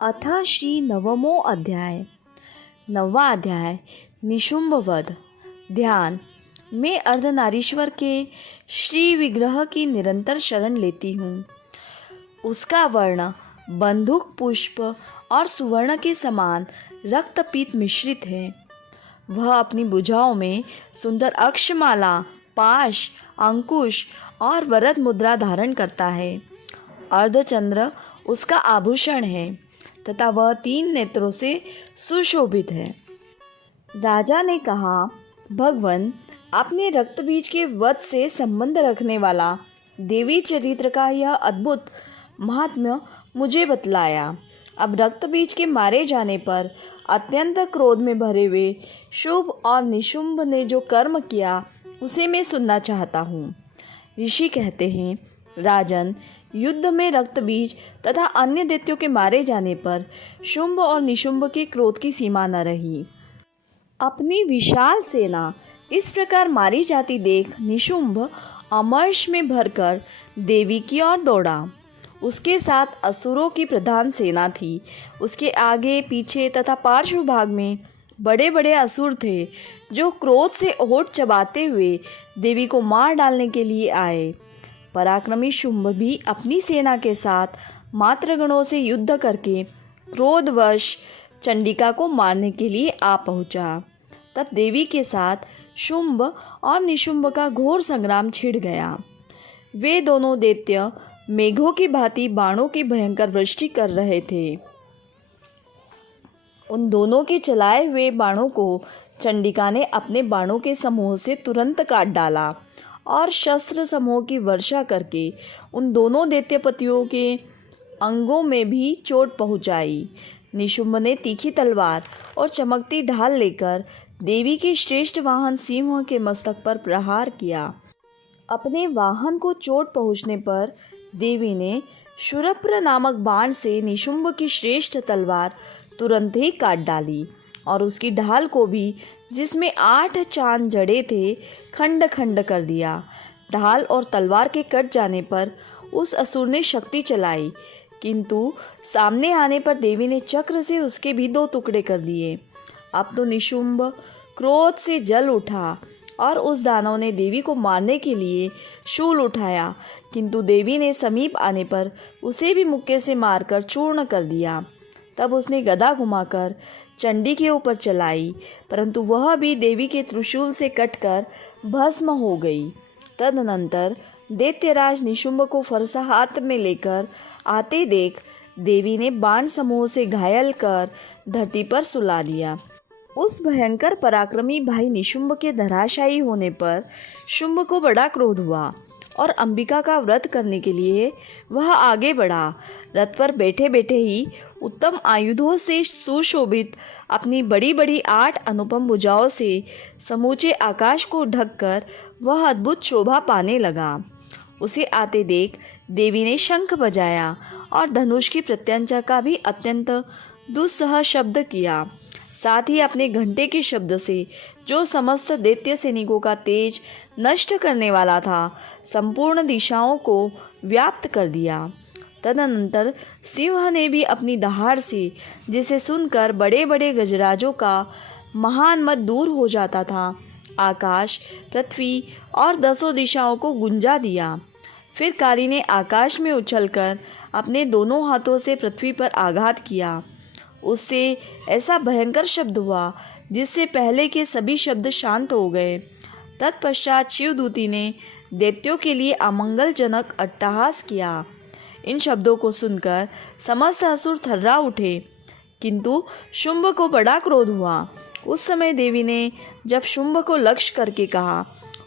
अथ श्री नवमो अध्याय। नववा अध्याय निशुंभ वध। ध्यान। मैं अर्धनारीश्वर के श्री विग्रह की निरंतर शरण लेती हूँ। उसका वर्ण बंदूक पुष्प और सुवर्ण के समान रक्तपीत मिश्रित है। वह अपनी भुजाओं में सुंदर अक्षमाला, पाश, अंकुश और वरद मुद्रा धारण करता है। अर्धचंद्र उसका आभूषण है तथा वह 3 नेत्रों से सुशोभित है। राजा ने कहा, भगवान, आपने रक्तबीज के वध से संबंध रखने वाला देवी चरित्र का यह अद्भुत महात्म्य मुझे बतलाया। अब रक्तबीज के मारे जाने पर अत्यंत क्रोध में भरे हुए शुंभ और निशुंभ ने जो कर्म किया उसे मैं सुनना चाहता हूँ। ऋषि कहते हैं, राजन, युद्ध में रक्तबीज तथा अन्य दैत्यों के मारे जाने पर शुंभ और निशुंभ के क्रोध की सीमा न रही। अपनी विशाल सेना इस प्रकार मारी जाती देख निशुंभ अमर्ष में भरकर देवी की ओर दौड़ा। उसके साथ असुरों की प्रधान सेना थी। उसके आगे पीछे तथा पार्श्व भाग में बड़े बड़े असुर थे जो क्रोध से होठ चबाते हुए देवी को मार डालने के लिए आए। पराक्रमी शुंभ भी अपनी सेना के साथ मातृगणों से युद्ध करके क्रोधवश चंडिका को मारने के लिए आ पहुंचा। तब देवी के साथ शुंभ और निशुंभ का घोर संग्राम छिड़ गया। वे दोनों दैत्य मेघों की भांति बाणों की भयंकर वृष्टि कर रहे थे। उन दोनों के चलाए हुए बाणों को चंडिका ने अपने बाणों के समूह से तुरंत काट डाला और शस्त्र समूह की वर्षा करके उन दोनों दैत्यपतियों के अंगों में भी चोट पहुंचाई। निशुंभ ने तीखी तलवार और चमकती ढाल लेकर देवी के श्रेष्ठ वाहन सिंह के मस्तक पर प्रहार किया। अपने वाहन को चोट पहुंचने पर देवी ने शूरप्र नामक बाण से निशुंभ की श्रेष्ठ तलवार तुरंत ही काट डाली और उसकी ढाल को भी, जिसमें 8 चांद जड़े थे, खंड खंड कर दिया। ढाल और तलवार के कट जाने पर उस असुर ने शक्ति चलाई, किंतु सामने आने पर देवी ने चक्र से उसके भी 2 टुकड़े कर दिए। अब तो निशुंभ क्रोध से जल उठा और उस दानव ने देवी को मारने के लिए शूल उठाया, किंतु देवी ने समीप आने पर उसे भी मुक्के से मारकर चूर्ण कर दिया। तब उसने गदा घुमाकर चंडी के ऊपर चलाई, परंतु वह भी देवी के त्रिशूल से कटकर भस्म हो गई। तदनंतर दैत्यराज निशुंभ को फरसा हाथ में लेकर आते देख देवी ने बाण समूह से घायल कर धरती पर सुला दिया। उस भयंकर पराक्रमी भाई निशुंभ के धराशायी होने पर शुंभ को बड़ा क्रोध हुआ और अंबिका का व्रत करने के लिए वह आगे बढ़ा। रथ पर बैठे बैठे ही उत्तम आयुधों से सुशोभित अपनी बड़ी बड़ी 8 अनुपम भुजाओं से समूचे आकाश को ढककर वह अद्भुत शोभा पाने लगा। उसे आते देख देवी ने शंख बजाया और धनुष की प्रत्यंचा का भी अत्यंत दुस्सह शब्द किया। साथ ही अपने घंटे के शब्द से, जो समस्त दैत्य सैनिकों का तेज नष्ट करने वाला था, संपूर्ण दिशाओं को व्याप्त कर दिया। तदनंतर सिंह ने भी अपनी दहाड़ से, जिसे सुनकर बड़े बड़े गजराजों का महान मत दूर हो जाता था, आकाश, पृथ्वी और 10 दिशाओं को गुंजा दिया। फिर काली ने आकाश में उछलकर अपने दोनों हाथों से पृथ्वी पर आघात किया। उससे ऐसा भयंकर शब्द हुआ जिससे पहले के सभी शब्द शांत हो गए। तत्पश्चात शिवदूती ने दैत्यों के लिए अमंगलजनक अट्टहास किया। इन शब्दों को सुनकर समस्त असुर थर्रा उठे, किंतु शुंभ को बड़ा क्रोध हुआ। उस समय देवी ने जब शुंभ को लक्ष्य करके कहा,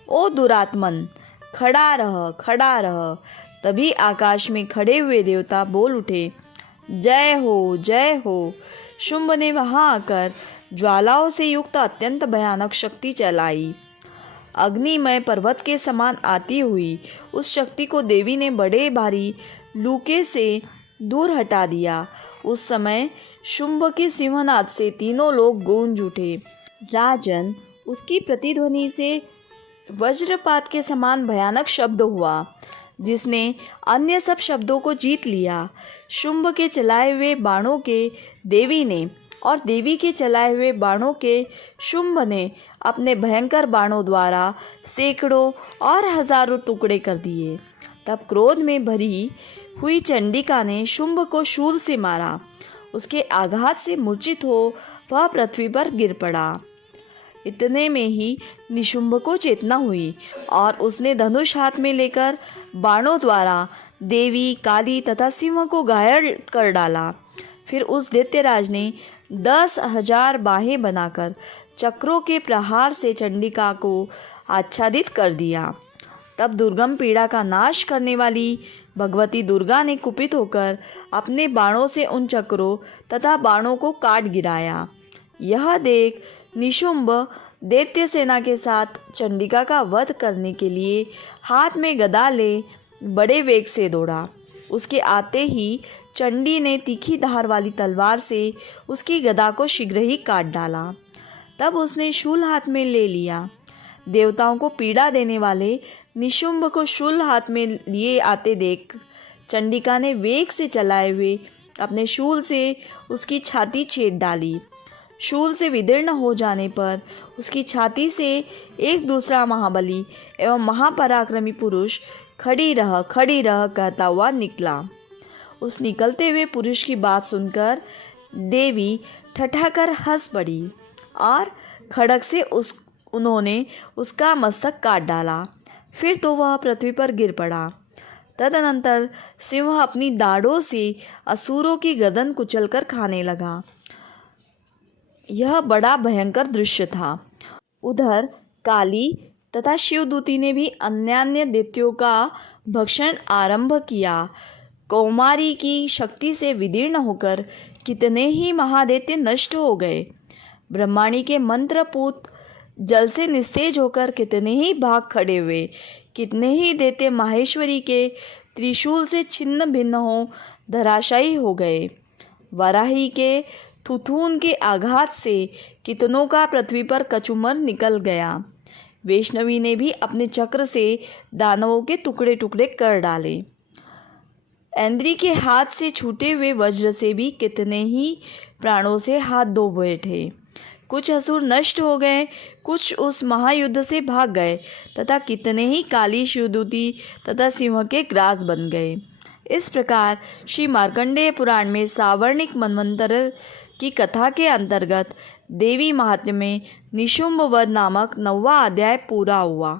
ओ दुरात्मन, खड़ा रह, खड़ा रह। तभी आकाश में खड़े हुए देवता बोल उठे, जय हो, जय हो। शुंभ ने वहां आकर ज्वालाओं से युक्त अत्यंत भयानक शक्ति चलाई। अग्निमय पर्वत के समान आती हुई उस शक्ति को देवी ने बड़े भारी लूके से दूर हटा दिया। उस समय शुंभ के सिंहनाद से तीनों लोग गूंज उठे। राजन, उसकी प्रतिध्वनि से वज्रपात के समान भयानक शब्द हुआ। जिसने अन्य सब शब्दों को जीत लिया। शुंभ के चलाए हुए बाणों के देवी ने और देवी के चलाए हुए बाणों के शुंभ ने अपने भयंकर बाणों द्वारा सैकड़ों और हजारों टुकड़े कर दिए। तब क्रोध में भरी हुई चंडिका ने शुंभ को शूल से मारा। उसके आघात से मूर्छित हो वह पृथ्वी पर गिर पड़ा। इतने में ही निशुंभ को चेतना हुई और उसने धनुष हाथ में लेकर बाणों द्वारा देवी, काली तथा सिंह को घायल कर डाला। फिर उस दैत्यराज ने 10,000 बाहें बनाकर चक्रों के प्रहार से चंडिका को आच्छादित कर दिया। तब दुर्गम पीड़ा का नाश करने वाली भगवती दुर्गा ने कुपित होकर अपने बाणों से उन चक्रों तथा बाणों को काट गिराया। यह देख निशुंभ दैत्य सेना के साथ चंडिका का वध करने के लिए हाथ में गदा ले बड़े वेग से दौड़ा। उसके आते ही चंडी ने तीखी धार वाली तलवार से उसकी गदा को शीघ्र ही काट डाला। तब उसने शूल हाथ में ले लिया। देवताओं को पीड़ा देने वाले निशुंभ को शूल हाथ में लिए आते देख चंडिका ने वेग से चलाए हुए अपने शूल से उसकी छाती छेद डाली। शूल से विदीर्ण हो जाने पर उसकी छाती से एक दूसरा महाबली एवं महापराक्रमी पुरुष खड़ी रह कहता हुआ निकला। उस निकलते हुए पुरुष की बात सुनकर देवी ठठाकर हंस पड़ी और खड्ग से उन्होंने उसका मस्तक काट डाला। फिर तो वह पृथ्वी पर गिर पड़ा। तदनंतर सिंह अपनी दाढ़ों से असुरों की गर्दन कुचलकर खाने लगा। यह बड़ा भयंकर दृश्य था। उधर काली तथा शिवदूती ने भी अन्यान्य दैत्यों का भक्षण आरंभ किया। कौमारी की शक्ति से विदीर्ण होकर कितने ही महादैत्य नष्ट हो गए। ब्रह्माणी के मंत्रपूत जल से निस्तेज होकर कितने ही भाग खड़े हुए। कितने ही दैत्य माहेश्वरी के त्रिशूल से छिन्न भिन्न हो धराशायी हो गए। वराही के थुथुन के आघात से कितनों का पृथ्वी पर कचूमर निकल गया। वैष्णवी ने भी अपने चक्र से दानवों के टुकड़े टुकड़े कर डाले। ऐन्द्री के हाथ से छूटे हुए वज्र से भी कितने ही प्राणों से हाथ धो बैठे। कुछ असुर नष्ट हो गए, कुछ उस महायुद्ध से भाग गए तथा कितने ही काली, शिवदूती तथा सिंह के ग्रास बन गए। इस प्रकार श्री मार्कंडेय पुराण में सावर्णिक मनवंतर की कथा के अंतर्गत देवी महात्म्य में निशुंभ वध नामक 9वां अध्याय पूरा हुआ।